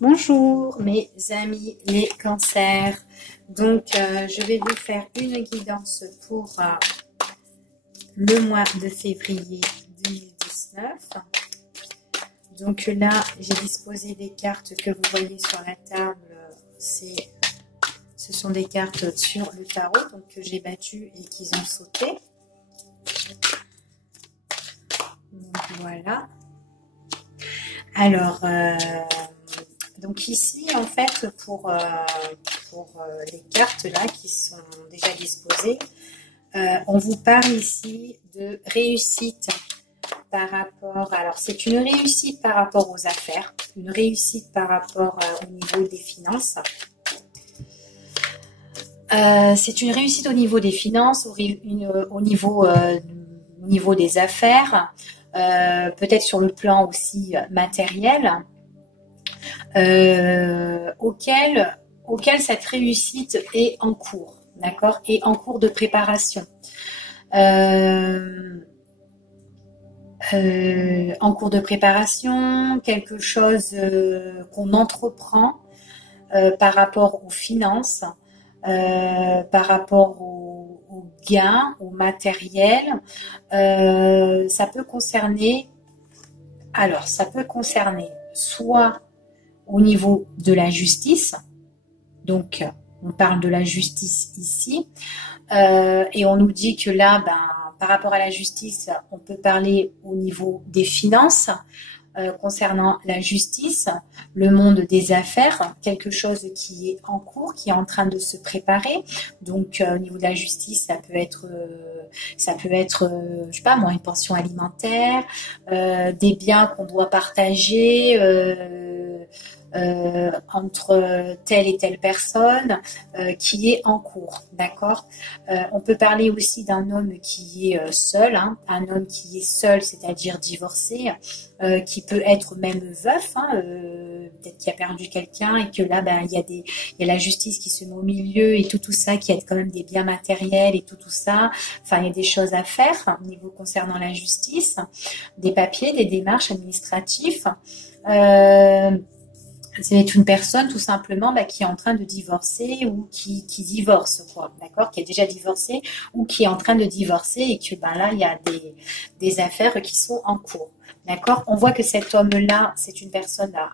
Bonjour mes amis les cancers. Donc je vais vous faire une guidance pour le mois de février 2019. Donc là j'ai disposé des cartes que vous voyez sur la table. Ce sont des cartes sur le tarot donc, que j'ai battues et qu'ils ont sauté. Donc voilà. Alors donc ici, en fait, pour les cartes là qui sont déjà disposées, on vous parle ici de réussite par rapport. Alors, c'est une réussite par rapport aux affaires, une réussite par rapport au niveau des finances. C'est une réussite au niveau des finances, au niveau des affaires, peut-être sur le plan aussi matériel. Auquel cette réussite est en cours, d'accord, et en cours de préparation. En cours de préparation, quelque chose qu'on entreprend par rapport aux finances, par rapport aux gains, au matériel. Ça peut concerner soit au niveau de la justice, donc on parle de la justice ici, et on nous dit que là, par rapport à la justice, on peut parler au niveau des finances, concernant la justice, le monde des affaires, quelque chose qui est en cours, qui est en train de se préparer. Donc au niveau de la justice, ça peut être je sais pas moi, une pension alimentaire, des biens qu'on doit partager entre telle et telle personne qui est en cours, d'accord. On peut parler aussi d'un homme qui est seul, un homme qui est seul, c'est-à-dire divorcé, qui peut être même veuf, peut-être qu'il a perdu quelqu'un et que là, il y a la justice qui se met au milieu et tout ça, qui a quand même des biens matériels et tout ça. Enfin, il y a des choses à faire au niveau concernant la justice, des papiers, des démarches administratives. C'est une personne tout simplement qui est en train de divorcer ou qui divorce, quoi, d'accord, qui a déjà divorcé ou qui est en train de divorcer et que là il y a des affaires qui sont en cours, d'accord. On voit que cet homme-là, c'est une personne là.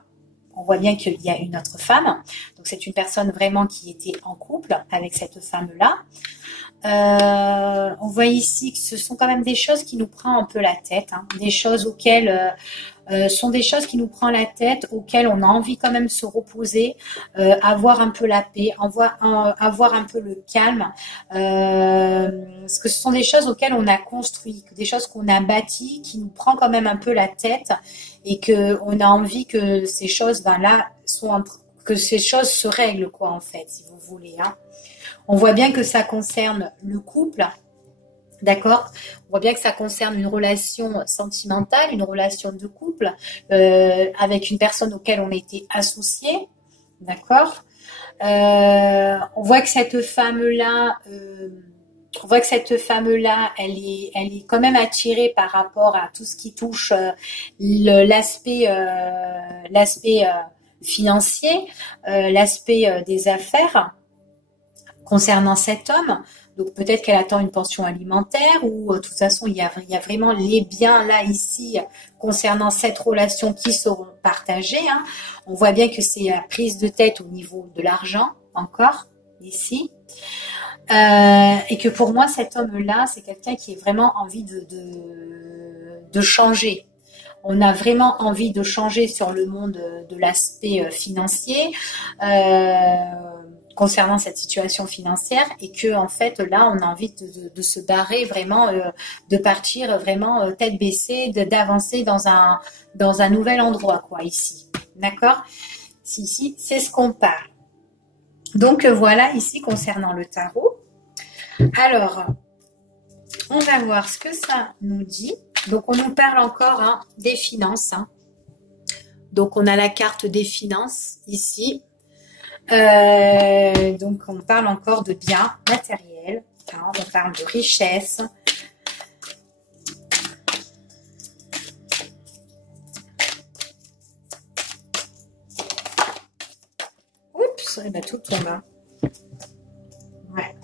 On voit bien qu'il y a une autre femme, donc c'est une personne vraiment qui était en couple avec cette femme-là. On voit ici que ce sont quand même des choses qui nous prennent un peu la tête, des choses auxquelles sont des choses qui nous prennent la tête, auxquelles on a envie quand même de se reposer, avoir un peu la paix, avoir un peu le calme, parce que ce sont des choses auxquelles on a construit, des choses qu'on a bâties, qui nous prend quand même un peu la tête, et que on a envie que ces choses, que ces choses se règlent, quoi, en fait, si vous voulez. On voit bien que ça concerne le couple. D'accord, on voit bien que ça concerne une relation sentimentale, une relation de couple avec une personne auquel on était associé, d'accord. On voit que cette femme-là, elle est quand même attirée par rapport à tout ce qui touche l'aspect financier, l'aspect des affaires concernant cet homme. Donc peut-être qu'elle attend une pension alimentaire ou de toute façon il y a vraiment les biens là ici concernant cette relation qui seront partagés. On voit bien que c'est la prise de tête au niveau de l'argent encore ici. Et que pour moi cet homme-là, c'est quelqu'un qui a vraiment envie de changer. On a vraiment envie de changer sur le monde de l'aspect financier. Concernant cette situation financière, et que en fait là on a envie de se barrer vraiment, de partir vraiment tête baissée, d'avancer dans un nouvel endroit, quoi, ici, d'accord. Ici c'est ce qu'on parle. Donc voilà ici concernant le tarot. Alors on va voir ce que ça nous dit. Donc on nous parle encore des finances. Donc on a la carte des finances ici. Donc on parle encore de biens matériels, on parle de richesse. Eh ben, tout tombe. Hein. Ouais.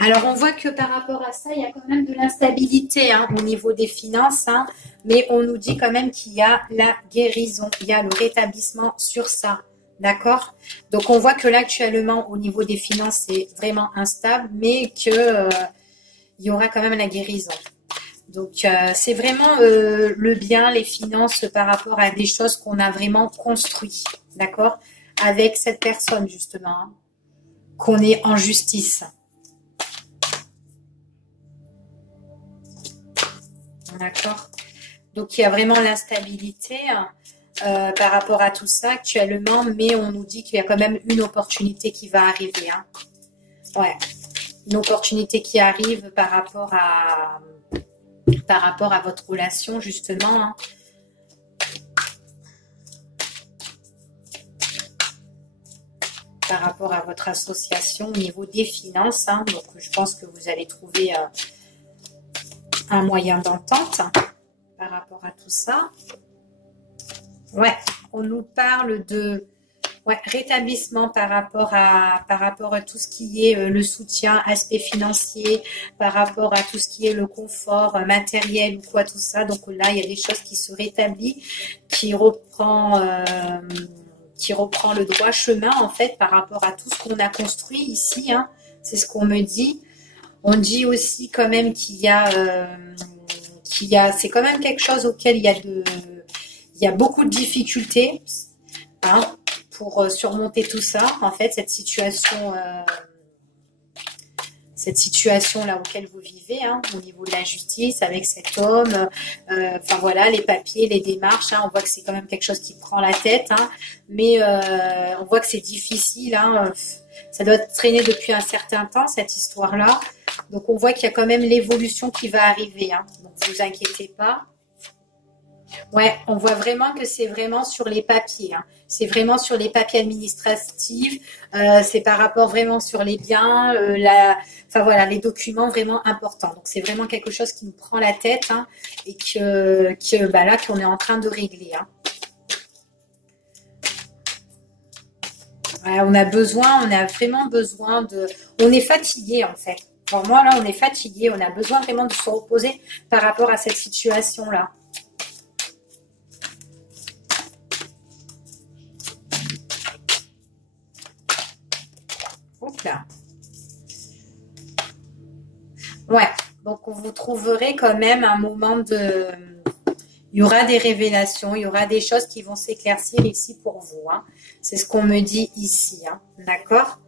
Alors, on voit que par rapport à ça, il y a quand même de l'instabilité hein, au niveau des finances, hein, mais on nous dit quand même qu'il y a la guérison, il y a le rétablissement sur ça. D'accord? Donc, on voit que là, actuellement, au niveau des finances, c'est vraiment instable, mais que il y aura quand même la guérison. Donc, c'est vraiment le bien, les finances par rapport à des choses qu'on a vraiment construit. D'accord? Avec cette personne, justement, hein, qu'on est en justice. D'accord. Donc, il y a vraiment l'instabilité par rapport à tout ça actuellement, mais on nous dit qu'il y a quand même une opportunité qui va arriver. Hein. Ouais, une opportunité qui arrive par rapport à votre relation, justement. Hein. Par rapport à votre association au niveau des finances. Hein. Donc, je pense que vous allez trouver un moyen d'entente par rapport à tout ça. Ouais, on nous parle de rétablissement par rapport à tout ce qui est le soutien, aspect financier, par rapport à tout ce qui est le confort matériel ou quoi, tout ça. Donc là, il y a des choses qui se rétablissent, qui reprend le droit chemin en fait par rapport à tout ce qu'on a construit ici. Hein. C'est ce qu'on me dit. On dit aussi quand même qu'il y a, c'est quand même quelque chose auquel il y a beaucoup de difficultés hein, pour surmonter tout ça. En fait, cette situation là auquel vous vivez, hein, au niveau de la justice, avec cet homme, enfin voilà, les papiers, les démarches, hein, on voit que c'est quand même quelque chose qui prend la tête, hein, mais on voit que c'est difficile, hein, ça doit traîner depuis un certain temps, cette histoire-là. Donc, on voit qu'il y a quand même l'évolution qui va arriver. Hein. Donc, ne vous inquiétez pas. Ouais, on voit vraiment que c'est vraiment sur les papiers. Hein. C'est vraiment sur les papiers administratifs. C'est par rapport vraiment sur les biens, enfin voilà, les documents vraiment importants. Donc, c'est vraiment quelque chose qui nous prend la tête hein, et qu'on est en train de régler. Hein. Ouais, on a vraiment besoin de... On est fatigué en fait. Pour moi, là, on est fatigué. On a besoin vraiment de se reposer par rapport à cette situation-là. Hop là. Ouais. Donc, vous trouverez quand même un moment de... Il y aura des révélations, il y aura des choses qui vont s'éclaircir ici pour vous. Hein. C'est ce qu'on me dit ici. Hein. D'accord ?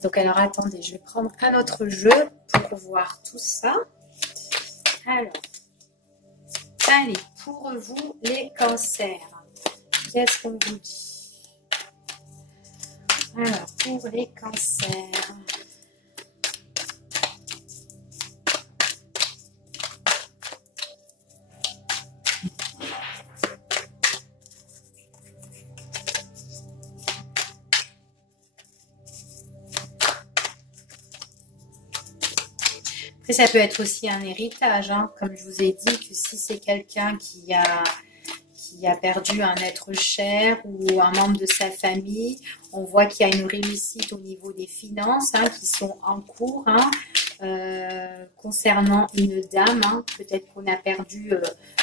Donc, alors, attendez, je vais prendre un autre jeu pour voir tout ça. Alors, allez, pour vous, les cancers, qu'est-ce qu'on vous dit? Alors, pour les cancers... Ça peut être aussi un héritage, hein, comme je vous ai dit, que si c'est quelqu'un qui a perdu un être cher ou un membre de sa famille, on voit qu'il y a une réussite au niveau des finances hein, qui sont en cours. Hein, concernant une dame, hein, peut-être qu'on a perdu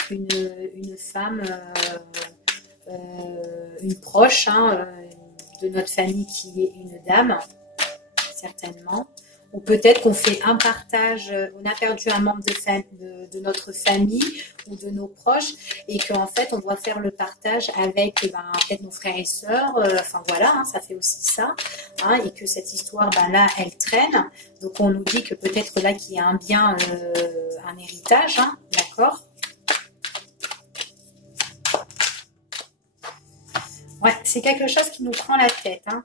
une femme, une proche hein, de notre famille qui est une dame, certainement. Ou peut-être qu'on fait un partage, on a perdu un membre de notre famille ou de nos proches et qu'en fait on doit faire le partage avec peut-être nos frères et sœurs, enfin voilà, hein, ça fait aussi ça, hein, et que cette histoire là elle traîne, donc on nous dit que peut-être là qu'il y a un bien, un héritage, hein, d'accord. Ouais, c'est quelque chose qui nous prend la tête, hein.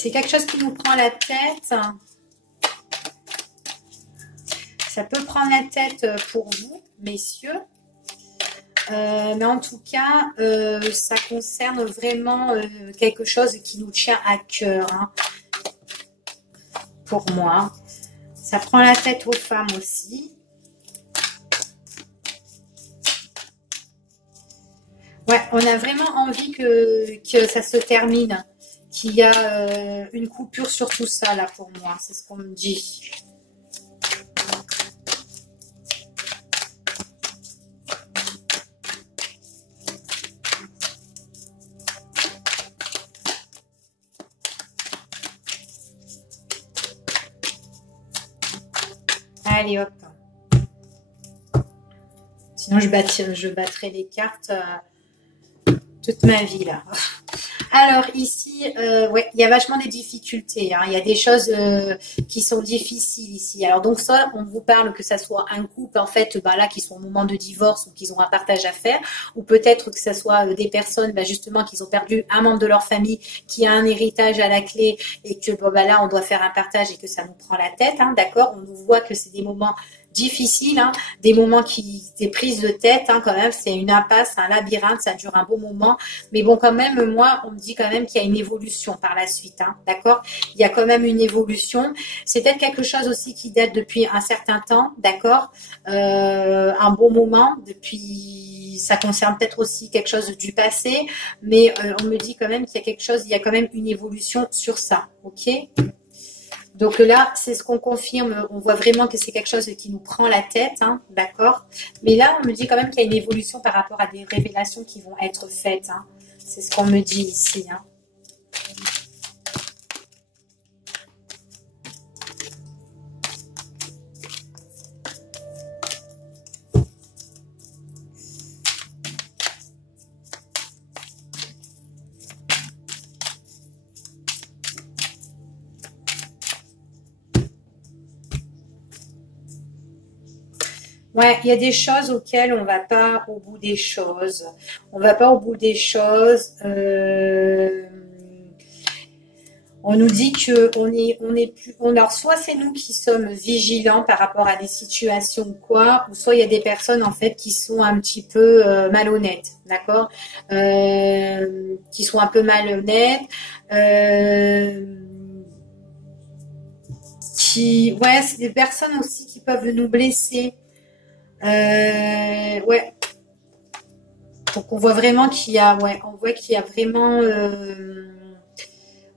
C'est quelque chose qui nous prend la tête. Ça peut prendre la tête pour vous, messieurs. Mais en tout cas, ça concerne vraiment quelque chose qui nous tient à cœur. Hein, pour moi. Ça prend la tête aux femmes aussi. Ouais, on a vraiment envie que ça se termine. qu'il y a une coupure sur tout ça, là, pour moi. C'est ce qu'on me dit. Allez, hop. Sinon, je battrai les cartes toute ma vie, là. Alors, ici, ouais, il y a vachement des difficultés. Hein. Il y a des choses qui sont difficiles ici. Alors, donc ça, on vous parle que ça soit un couple, en fait, bah, là, qui sont au moment de divorce ou qu'ils ont un partage à faire. Ou peut-être que ça soit des personnes, bah, justement, qui ont perdu un membre de leur famille, qui a un héritage à la clé et que, bon, bah, là, on doit faire un partage et que ça nous prend la tête. Hein, d'accord? On nous voit que c'est des moments difficiles, hein, des moments des prises de tête, hein, quand même, c'est une impasse, un labyrinthe, ça dure un bon moment, mais bon, quand même, moi, on me dit quand même qu'il y a une évolution par la suite, hein, d'accord, il y a quand même une évolution, c'est peut-être quelque chose aussi qui date depuis un certain temps, d'accord, un bon moment, depuis, ça concerne peut-être aussi quelque chose du passé, mais on me dit quand même qu'il y a quelque chose, il y a quand même une évolution sur ça, ok. Donc là, c'est ce qu'on confirme. On voit vraiment que c'est quelque chose qui nous prend la tête, hein, d'accord. Mais là, on me dit quand même qu'il y a une évolution par rapport à des révélations qui vont être faites. Hein. C'est ce qu'on me dit ici. Hein. Ouais, il y a des choses auxquelles on va pas au bout des choses. On va pas au bout des choses. On nous dit que on est plus, alors soit c'est nous qui sommes vigilants par rapport à des situations ou quoi, ou soit il y a des personnes en fait qui sont un petit peu malhonnêtes, d'accord, qui sont un peu malhonnêtes, ouais, c'est des personnes aussi qui peuvent nous blesser. Ouais. Donc on voit vraiment qu'il y a, ouais, on voit qu'il y a vraiment,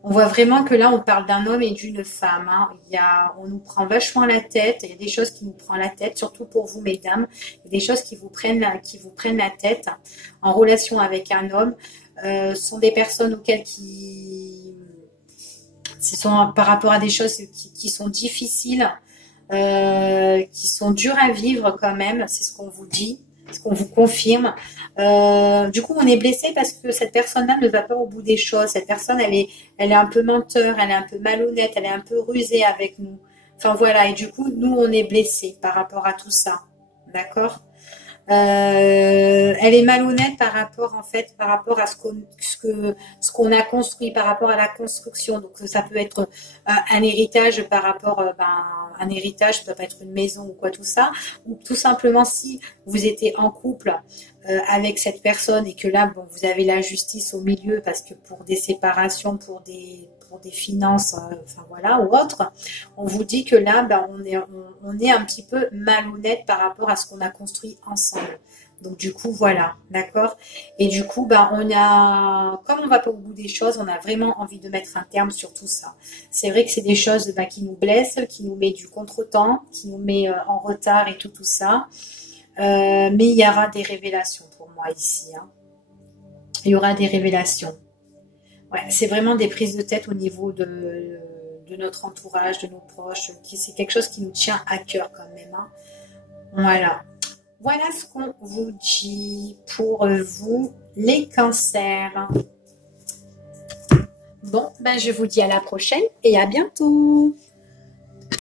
on voit vraiment que là on parle d'un homme et d'une femme. Hein. On nous prend vachement la tête. Il y a des choses qui nous prennent la tête, surtout pour vous, mesdames. Il y a des choses qui vous prennent la tête en relation avec un homme. Ce sont des personnes auxquelles ce sont par rapport à des choses qui sont difficiles. Qui sont durs à vivre quand même, c'est ce qu'on vous dit, ce qu'on vous confirme. Du coup, on est blessé parce que cette personne-là ne va pas au bout des choses. Cette personne, elle est un peu menteur, elle est un peu malhonnête, elle est un peu rusée avec nous. Enfin voilà, et du coup, nous, on est blessés par rapport à tout ça. D'accord ? Elle est malhonnête par rapport à ce qu'on a construit, par rapport à la construction. Donc ça peut être un héritage par rapport, un héritage, ça peut pas être une maison ou quoi tout ça, ou tout simplement si vous étiez en couple avec cette personne et que là bon vous avez la justice au milieu parce que pour des séparations, pour des finances, enfin voilà, ou autre, on vous dit que là, on est un petit peu malhonnête par rapport à ce qu'on a construit ensemble. Donc du coup, voilà, d'accord. Et du coup, comme on va pas au bout des choses, on a vraiment envie de mettre un terme sur tout ça. C'est vrai que c'est des choses qui nous blessent, qui nous met du contretemps, qui nous met en retard et tout ça. Mais il y aura des révélations pour moi ici. Hein. Il y aura des révélations. Ouais, c'est vraiment des prises de tête au niveau de notre entourage, de nos proches. C'est quelque chose qui nous tient à cœur quand même. Hein. Voilà. Voilà ce qu'on vous dit pour vous, les cancers. Bon, je vous dis à la prochaine et à bientôt.